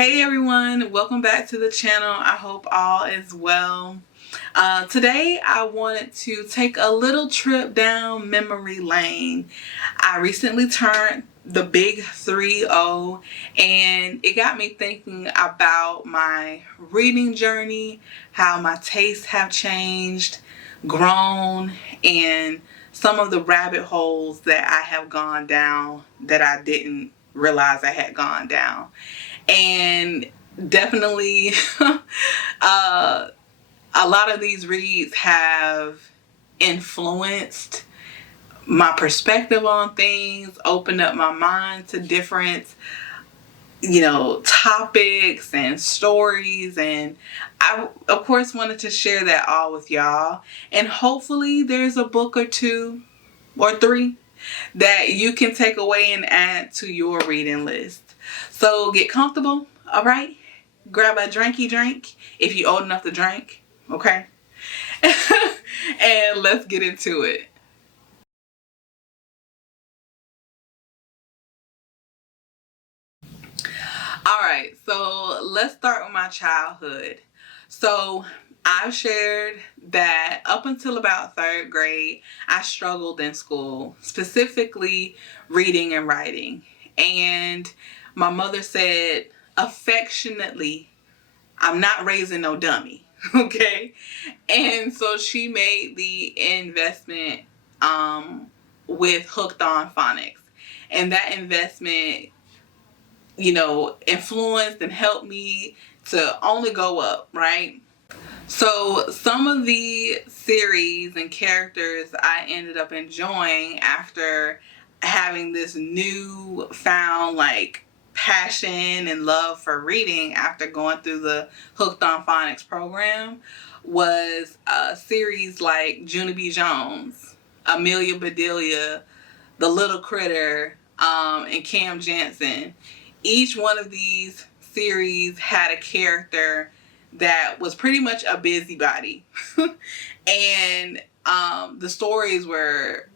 Hey everyone, welcome back to the channel. I hope all is well. Today I wanted to take a little trip down memory lane. I recently turned the big 3-0 and it got me thinking about my reading journey, how my tastes have changed, grown, and some of the rabbit holes that I have gone down that I didn't realize I had gone down. And definitely a lot of these reads have influenced my perspective on things, opened up my mind to different topics and stories, and I of course wanted to share that all with y'all. And hopefully there's a book or two or three that you can take away and add to your reading list. So get comfortable, all right? Grab a drinky drink if you're old enough to drink, okay? And let's get into it. All right, so let's start with my childhood. So I've shared that up until about third grade, I struggled in school, specifically reading and writing. And my mother said affectionately, I'm not raising no dummy, okay? And so she made the investment with Hooked on Phonics. And that investment influenced and helped me to only go up, right? So some of the series and characters I ended up enjoying after having this new found passion and love for reading after going through the Hooked on Phonics program was a series like Junie B. Jones, Amelia Bedelia, The Little Critter, and Cam Jansen. Each one of these series had a character that was pretty much a busybody. And the stories were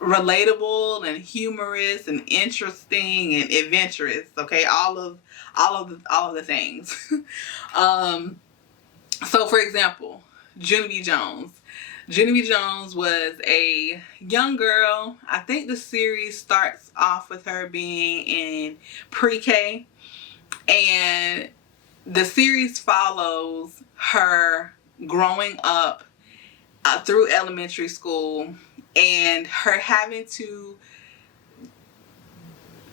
relatable and humorous and interesting and adventurous. Okay, all of the things. So for example, Junie B. Jones. Junie B. Jones was a young girl. I think the series starts off with her being in pre-K, and the series follows her growing up through elementary school and her having to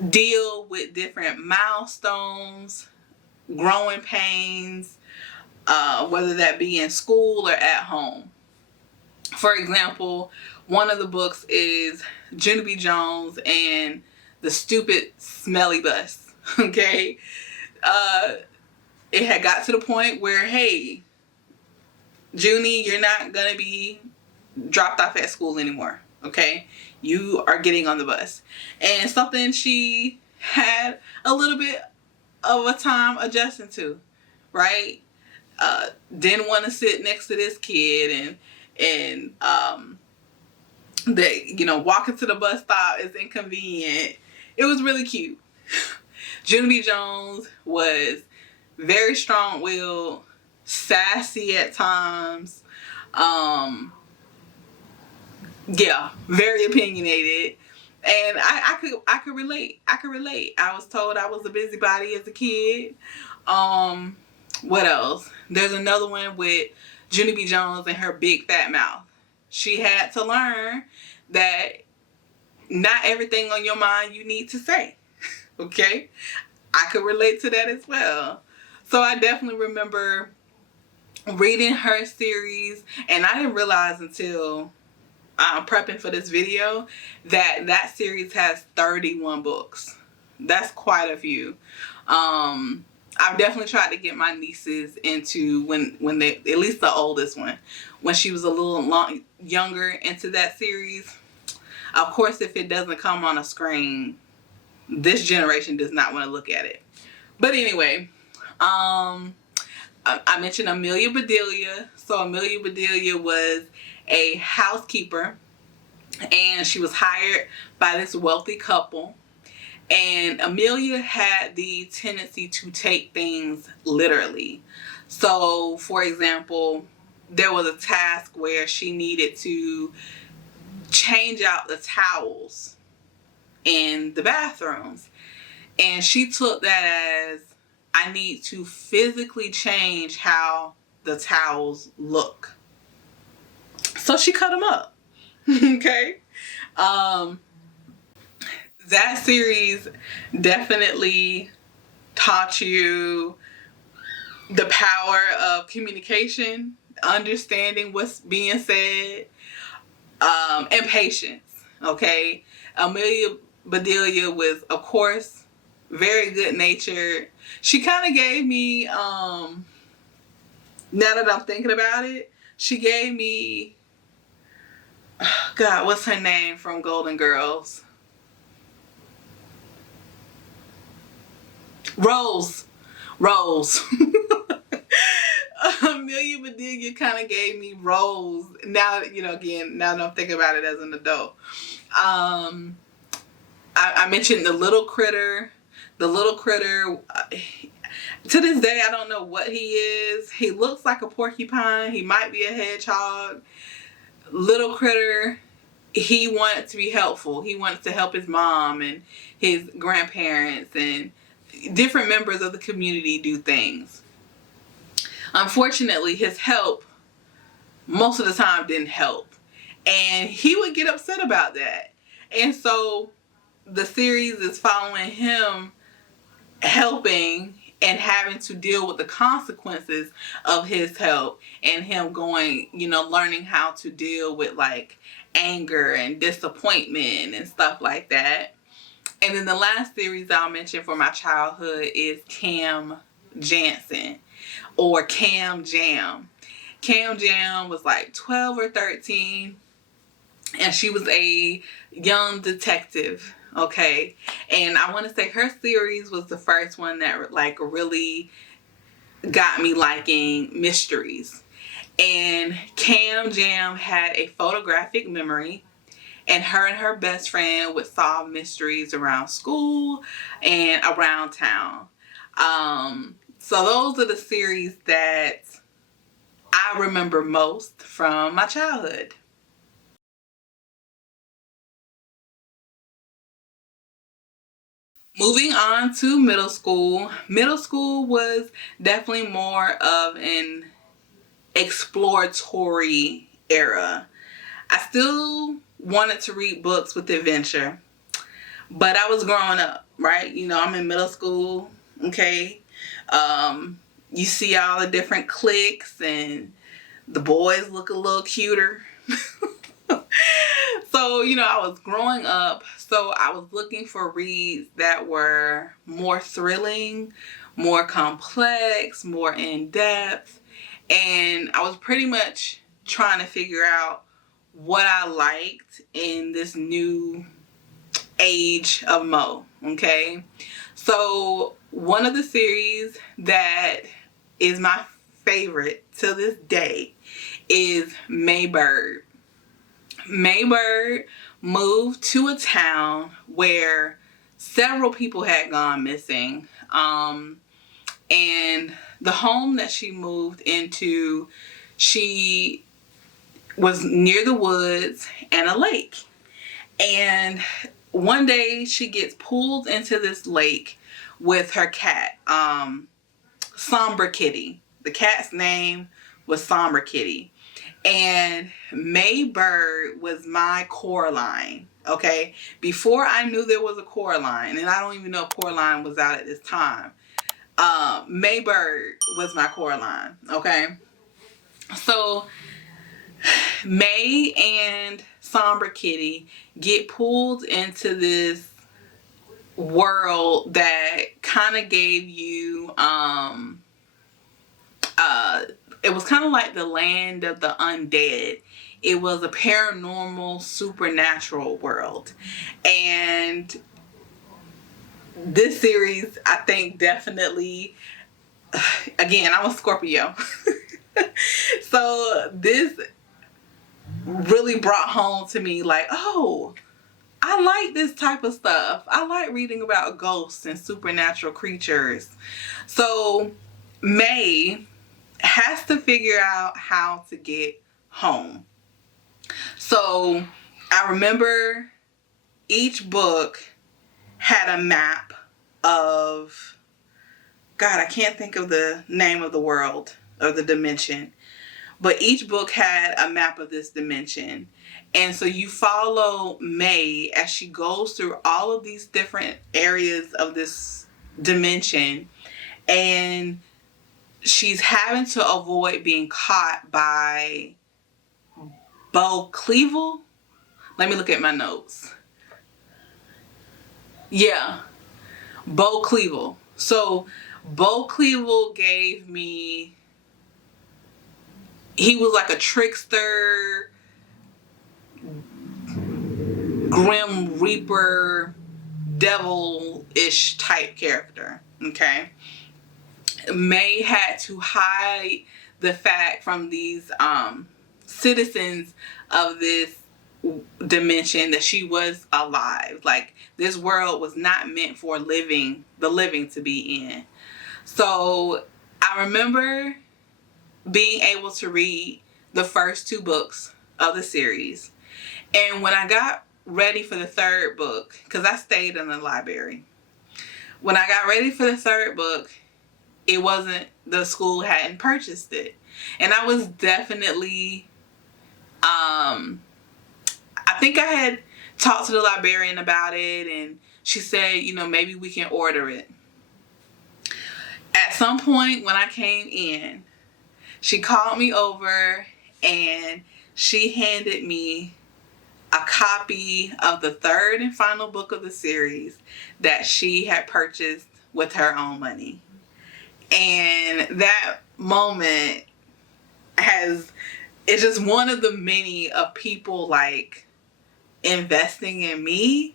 deal with different milestones, growing pains, whether that be in school or at home. For example, one of the books is Junie B. Jones and the Stupid Smelly Bus. Okay? It had got to the point where, hey, Junie, you're not going to be dropped off at school anymore. Okay? You are getting on the bus. And something she had a little bit of a time adjusting to, right? Didn't want to sit next to this kid, and walking to the bus stop is inconvenient. It was really cute. Junie B. Jones was very strong-willed, sassy at times, very opinionated, and I could relate. I was told I was a busybody as a kid. What else? There's another one with Junie B. Jones and her big fat mouth. She had to learn that not everything on your mind you need to say. Okay? I could relate to that as well. So I definitely remember reading her series, and I didn't realize until prepping for this video that series has 31 books. That's quite a few. I've definitely tried to get my nieces into when they, at least the oldest one, when she was a little younger, into that series. Of course, if it doesn't come on a screen, this generation does not want to look at it. But anyway, I mentioned Amelia Bedelia. So Amelia Bedelia was a housekeeper, and she was hired by this wealthy couple. And Amelia had the tendency to take things literally. So, for example, there was a task where she needed to change out the towels in the bathrooms. And she took that as, I need to physically change how the towels look. So she cut them up. Okay. That series definitely taught you the power of communication, understanding what's being said, and patience. Okay. Amelia Bedelia was, of course, very good natured. She kind of gave me, now that I'm thinking about it, she gave me, God, what's her name from Golden Girls? Rose. Amelia Bedelia kind of gave me Rose. Now, again, now that I'm thinking about it as an adult. I mentioned the little critter. The little critter, to this day, I don't know what he is. He looks like a porcupine. He might be a hedgehog. Little critter, he wanted to be helpful. He wanted to help his mom and his grandparents and different members of the community do things. Unfortunately, his help most of the time didn't help. And he would get upset about that. And so the series is following him helping and having to deal with the consequences of his help, and him going, learning how to deal with like anger and disappointment and stuff like that. And then the last series I'll mention for my childhood is Cam Jansen, or Cam Jam. Cam Jam was like 12 or 13, and she was a young detective. Okay. And I want to say her series was the first one that like really got me liking mysteries. And Cam Jam had a photographic memory, and her best friend would solve mysteries around school and around town. So those are the series that I remember most from my childhood. Moving on to middle school. Middle school was definitely more of an exploratory era. I still wanted to read books with adventure, but I was growing up, right? I'm in middle school, okay? You see all the different cliques, and the boys look a little cuter. So, I was growing up, so I was looking for reads that were more thrilling, more complex, more in-depth, and I was pretty much trying to figure out what I liked in this new age of Mo, okay? So, one of the series that is my favorite to this day is Maybird. Maybird moved to a town where several people had gone missing. And the home that she moved into, she was near the woods and a lake. And one day she gets pulled into this lake with her cat, Somber Kitty. The cat's name was Somber Kitty. And Maybird was my Coraline, okay? Before I knew there was a Coraline, and I don't even know if Coraline was out at this time, Maybird was my Coraline, okay? So May and Somber Kitty get pulled into this world that kind of gave you, it was kind of like the land of the undead. It was a paranormal, supernatural world. And this series, I think, definitely, again, I'm a Scorpio. So this really brought home to me like, oh, I like this type of stuff. I like reading about ghosts and supernatural creatures. So May has to figure out how to get home. So I remember each book had a map of, God, I can't think of the name of the world, of the dimension. But each book had a map of this dimension. And so you follow May as she goes through all of these different areas of this dimension. And she's having to avoid being caught by Bo Clevel. Let me look at my notes. Yeah, Bo Clevel. So Bo Clevel gave me, he was like a trickster, Grim Reaper, devil-ish type character. Okay. May had to hide the fact from these citizens of this dimension that she was alive. Like, this world was not meant for the living to be in. So I remember being able to read the first 2 books of the series. And when I got ready for the 3rd book, because I stayed in the library, when I got ready for the 3rd book, it wasn't, the school hadn't purchased it. And I was definitely, I think I had talked to the librarian about it, and she said, maybe we can order it. At some point when I came in, she called me over and she handed me a copy of the 3rd and final book of the series that she had purchased with her own money. And that moment it's just one of the many of people like investing in me.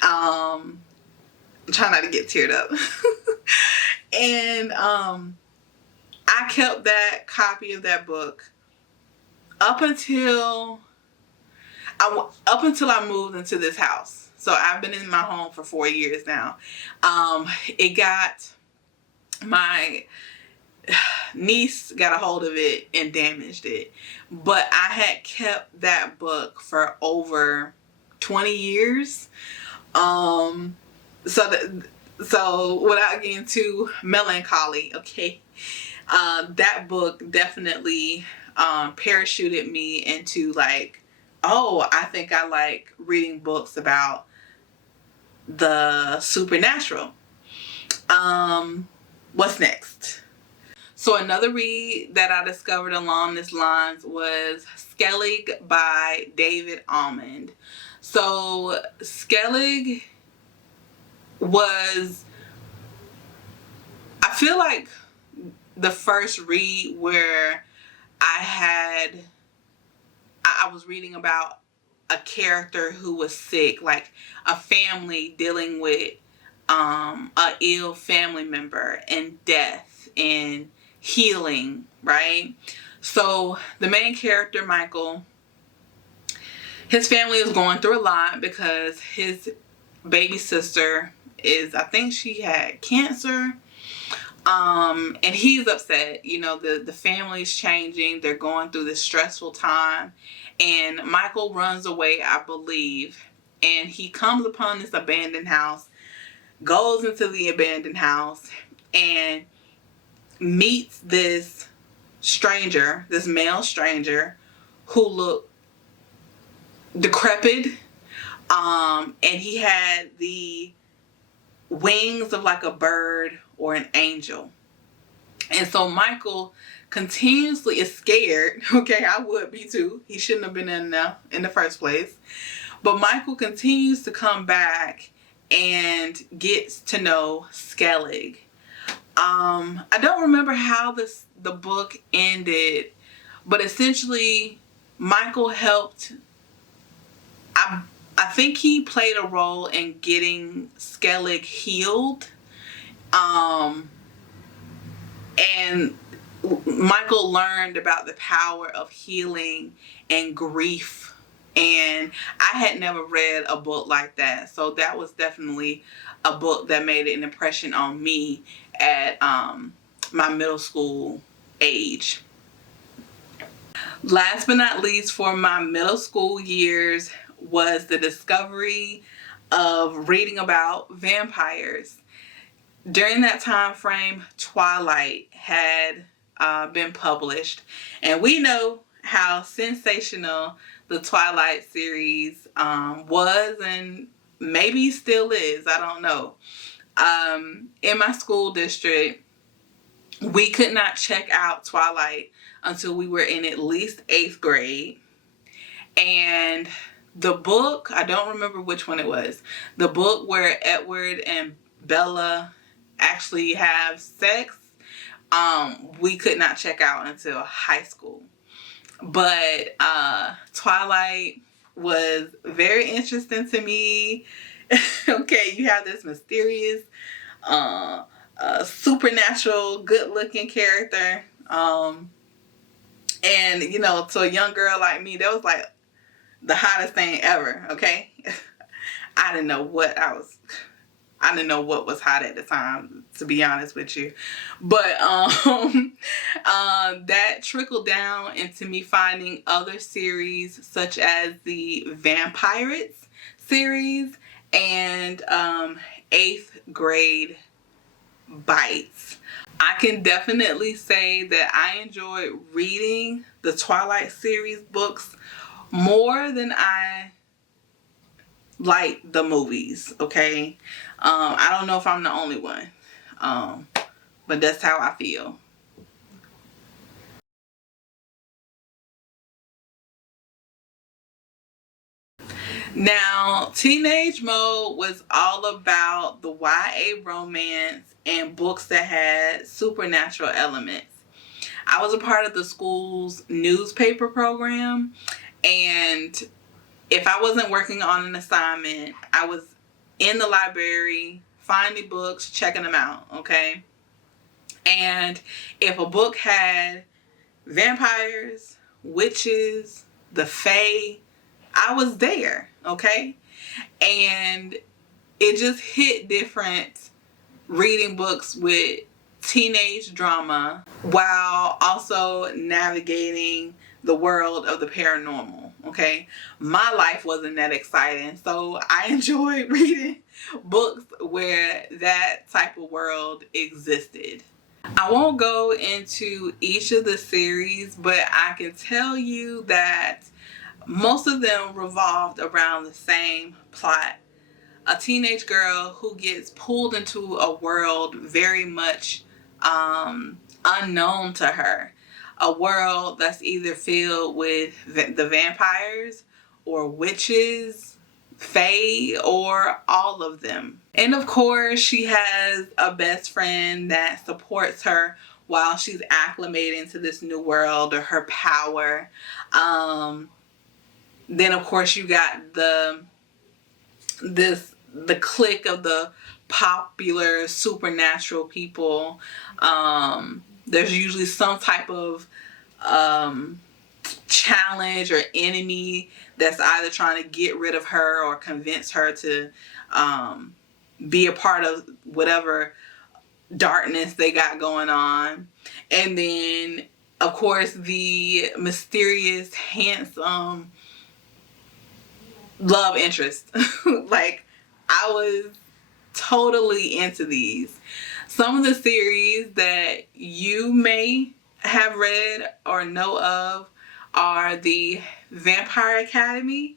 I'm trying not to get teared up. And I kept that copy of that book up until I moved into this house. So I've been in my home for 4 years now. My niece got a hold of it and damaged it. But I had kept that book for over 20 years. So without getting too melancholy, okay, that book definitely parachuted me into like, oh, I think I like reading books about the supernatural. What's next? So another read that I discovered along this lines was Skellig by David Almond. So Skellig was, I feel like, the first read where I was reading about a character who was sick, like a family dealing with a ill family member and death and healing, right? So the main character, Michael, his family is going through a lot because his baby sister I think she had cancer. And he's upset. The family's changing. They're going through this stressful time. And Michael runs away, I believe. And he comes upon this abandoned house, goes into the abandoned house, and meets this stranger, this male stranger, who looked decrepit. And he had the wings of like a bird or an angel. And so Michael continuously is scared. Okay, I would be too. He shouldn't have been in there in the first place. But Michael continues to come back and gets to know Skellig. I don't remember how the book ended, but essentially Michael helped. I think he played a role in getting Skellig healed. And Michael learned about the power of healing and grief And I had never read a book like that. So that was definitely a book that made an impression on me at my middle school age. Last but not least, for my middle school years was the discovery of reading about vampires. During that time frame, Twilight had been published, and we know how sensational the Twilight series was, and maybe still is. I don't know. In my school district, we could not check out Twilight until we were in at least 8th grade. And the book, I don't remember which one it was, the book where Edward and Bella actually have sex, we could not check out until high school. But Twilight was very interesting to me. Okay, you have this mysterious, supernatural, good-looking character. And, you know, to a young girl like me, that was like the hottest thing ever, okay? I didn't know what was hot at the time, to be honest with you. But that trickled down into me finding other series such as the Vampirates series and 8th grade bites. I can definitely say that I enjoyed reading the Twilight series books more than I like the movies, okay? I don't know if I'm the only one, but that's how I feel. Now, Teenage Mode was all about the YA romance and books that had supernatural elements. I was a part of the school's newspaper program, and if I wasn't working on an assignment, I was in the library, finding books, checking them out, okay? And if a book had vampires, witches, the fae, I was there, okay? And it just hit different reading books with teenage drama while also navigating the world of the paranormal, okay? My life wasn't that exciting, so I enjoyed reading books where that type of world existed. I won't go into each of the series, but I can tell you that most of them revolved around the same plot. A teenage girl who gets pulled into a world very much unknown to her. A world that's either filled with the vampires or witches, fae, or all of them. And of course, she has a best friend that supports her while she's acclimating to this new world or her power. Then of course you got the clique of the popular supernatural people. There's usually some type of challenge or enemy that's either trying to get rid of her or convince her to be a part of whatever darkness they got going on. And then of course the mysterious, handsome love interest. Like, I was totally into these. Some of the series that you may have read or know of are the Vampire Academy,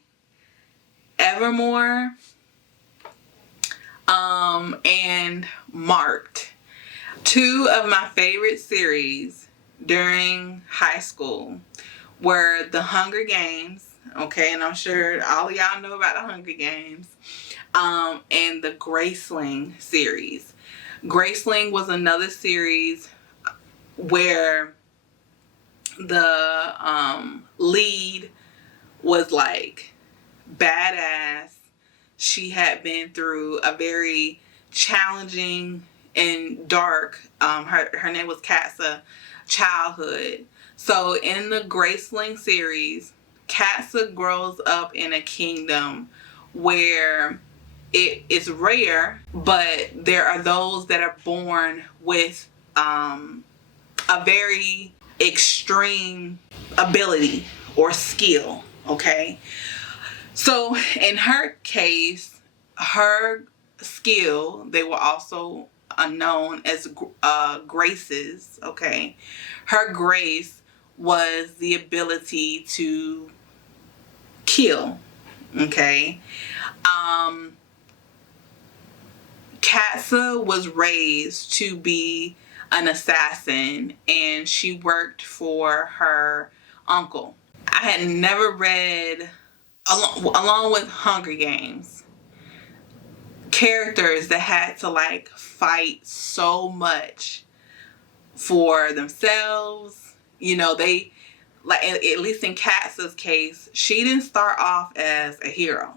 Evermore, and Marked. Two of my favorite series during high school were The Hunger Games, okay, and I'm sure all of y'all know about The Hunger Games, and the Graceling series. Graceling was another series where the lead was like badass. She had been through a very challenging and dark, her name was Katsa, childhood. So in the Graceling series, Katsa grows up in a kingdom where it is rare, but there are those that are born with a very extreme ability or skill, okay? So in her case, her skill, they were also known as graces, okay? Her grace was the ability to kill, okay? Katsa was raised to be an assassin, and she worked for her uncle. I had never read, along with Hunger Games, characters that had to like fight so much for themselves. You know, they, like, at least in Katsa's case, she didn't start off as a hero.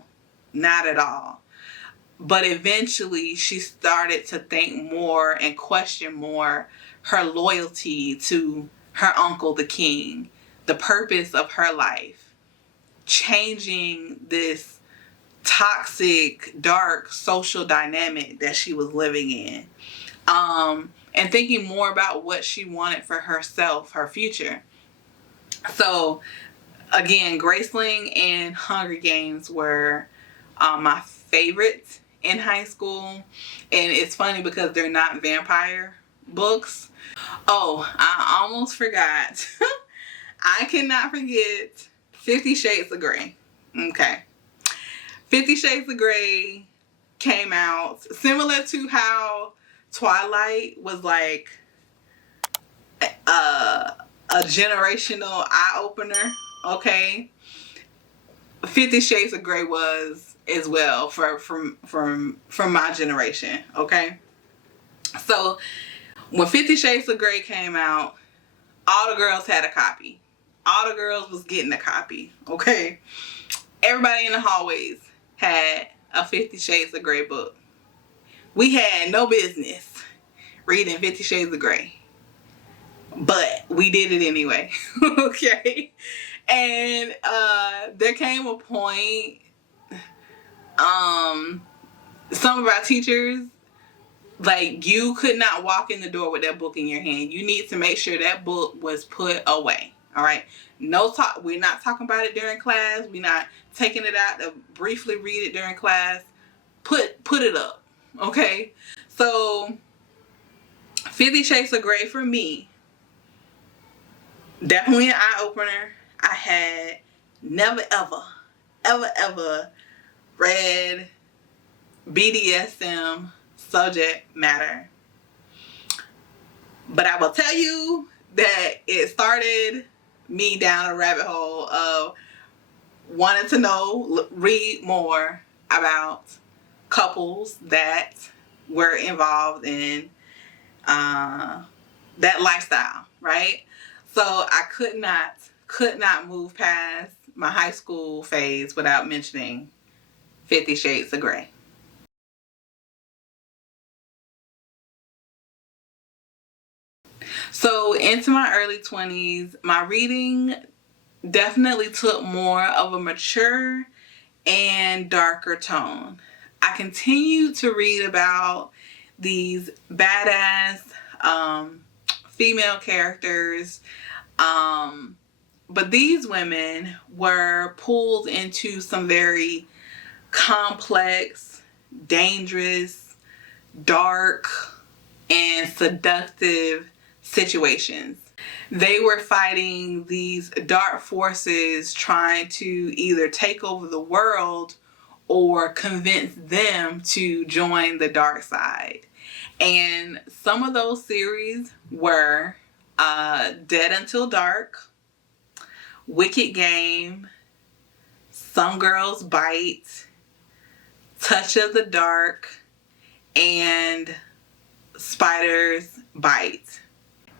Not at all. But eventually she started to think more and question more her loyalty to her uncle, the king, the purpose of her life, changing this toxic, dark social dynamic that she was living in, and thinking more about what she wanted for herself, her future. So, again, Graceling and Hunger Games were my favorites in high school. And it's funny because they're not vampire books. Oh, I almost forgot. I cannot forget 50 Shades of Grey. Okay. 50 Shades of Grey came out similar to how Twilight was like a generational eye-opener, okay? 50 Shades of Grey was as well from my generation, okay? So when 50 Shades of Grey came out, all the girls had a copy. All the girls was getting a copy, okay? Everybody in the hallways had a 50 Shades of Grey book. We had no business reading 50 Shades of Grey, but we did it anyway, okay? And there came a point, some of our teachers, like, you could not walk in the door with that book in your hand. You need to make sure that book was put away. All right. No talk. We're not talking about it during class. We're not taking it out to briefly read it during class. Put it up. Okay. So 50 Shades of Grey for me, definitely an eye opener. I had never ever read BDSM subject matter. But I will tell you that it started me down a rabbit hole of wanting to know, read more about couples that were involved in that lifestyle, right? So I could not move past my high school phase without mentioning 50 Shades of Grey. So into my early 20s, my reading definitely took more of a mature and darker tone. I continued to read about these badass female characters, but these women were pulled into some very complex, dangerous, dark, and seductive situations. They were fighting these dark forces trying to either take over the world or convince them to join the dark side. And some of those series were Dead Until Dark, Wicked Game, Some Girls Bite, Touch of the Dark, and Spiders Bite.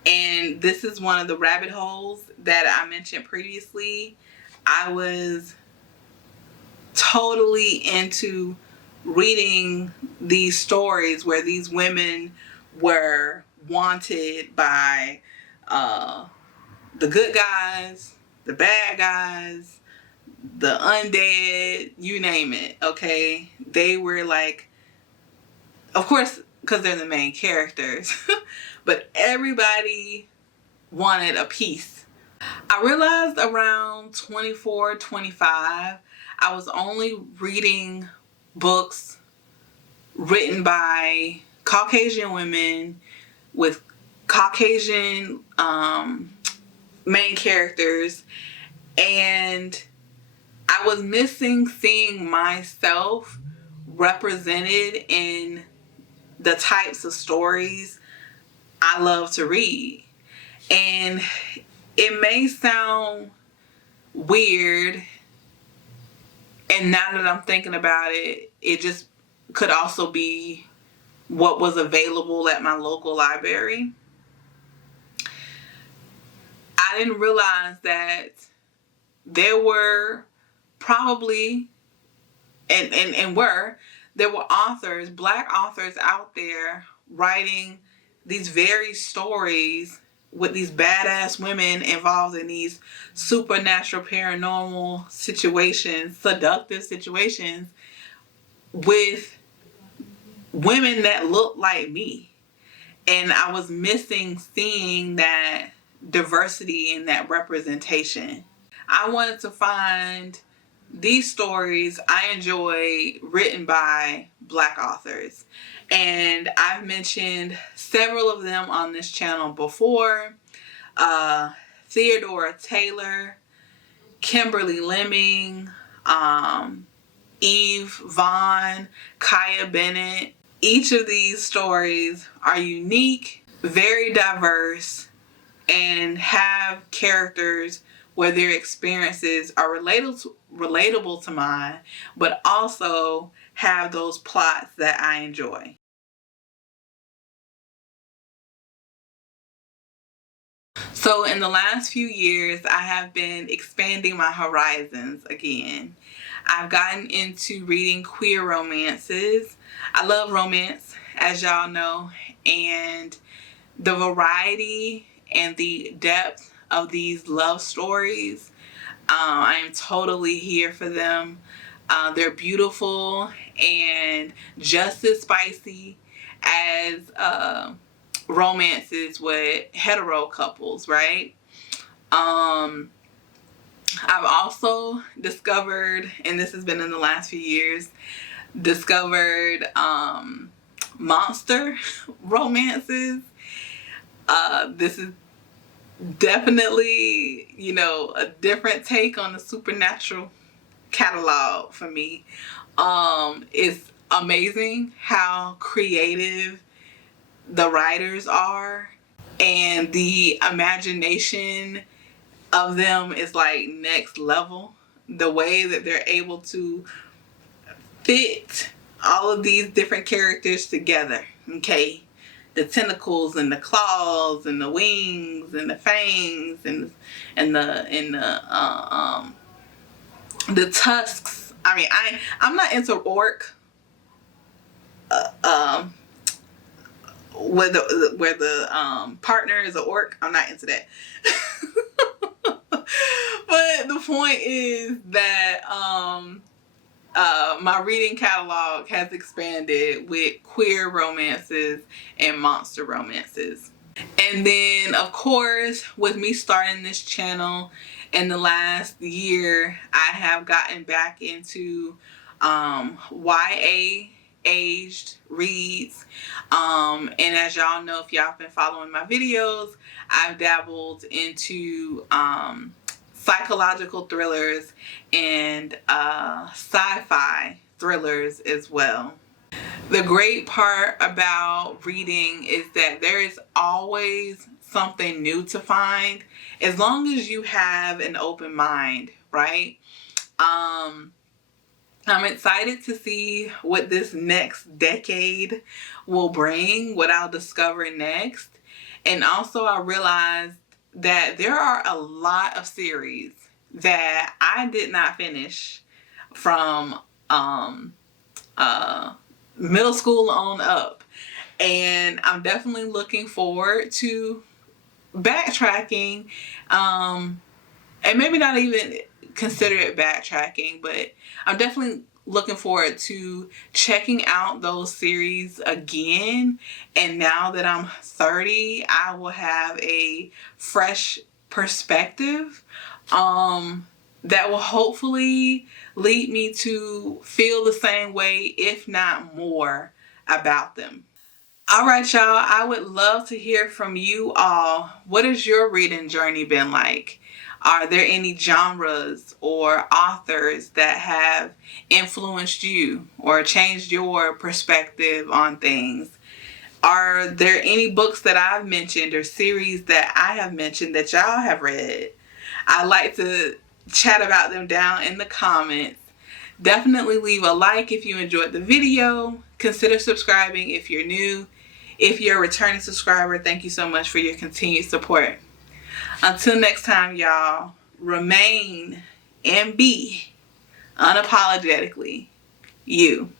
And this is one of the rabbit holes that I mentioned previously. I was totally into reading these stories where these women were wanted by the good guys, the bad guys, the undead, you name it, okay? They were like, of course, because they're the main characters, but everybody wanted a piece. I realized around 24, 25, I was only reading books written by Caucasian women with Caucasian main characters, and I was missing seeing myself represented in the types of stories I love to read. And it may sound weird, and now that I'm thinking about it, it just could also be what was available at my local library. I didn't realize that there were probably there were authors, Black authors out there writing these very stories with these badass women involved in these supernatural, paranormal situations, seductive situations with women that look like me. And I was missing seeing that diversity and that representation. I wanted to find these stories I enjoy written by Black authors. And I've mentioned several of them on this channel before. Theodora Taylor, Kimberly Lemming, Eve Vaughn, Kaya Bennett. Each of these stories are unique, very diverse, and have characters where their experiences are relatable to mine, but also have those plots that I enjoy. So in the last few years, I have been expanding my horizons again. I've gotten into reading queer romances. I love romance, as y'all know, and the variety and the depth of these love stories, I am totally here for them. They're beautiful and just as spicy as romances with hetero couples, right? I've also discovered, and this has been in the last few years, discovered monster romances. This is definitely, a different take on the supernatural catalog for me. It's amazing how creative the writers are, and the imagination of them is like next level. The way that they're able to fit all of these different characters together, okay? The tentacles and the claws and the wings and the fangs and the tusks. I mean, I'm not into orc. Where the partner is an orc. I'm not into that. But the point is that my reading catalog has expanded with queer romances and monster romances. And then, of course, with me starting this channel in the last year, I have gotten back into YA aged reads. And as y'all know, if y'all have been following my videos, I've dabbled into psychological thrillers and sci-fi thrillers as well. The great part about reading is that there is always something new to find, as long as you have an open mind, right? I'm excited to see what this next decade will bring, what I'll discover next. And also I realized that there are a lot of series that I did not finish from middle school on up. And I'm definitely looking forward to backtracking, and maybe not even consider it backtracking, but I'm definitely looking forward to checking out those series again. And now that I'm 30, I will have a fresh perspective that will hopefully lead me to feel the same way, if not more, about them. All right, y'all. I would love to hear from you all. What has your reading journey been like? Are there any genres or authors that have influenced you or changed your perspective on things? Are there any books that I've mentioned or series that I have mentioned that y'all have read? I like to chat about them down in the comments. Definitely leave a like if you enjoyed the video. Consider subscribing if you're new. If you're a returning subscriber, thank you so much for your continued support. Until next time, y'all, remain and be unapologetically you.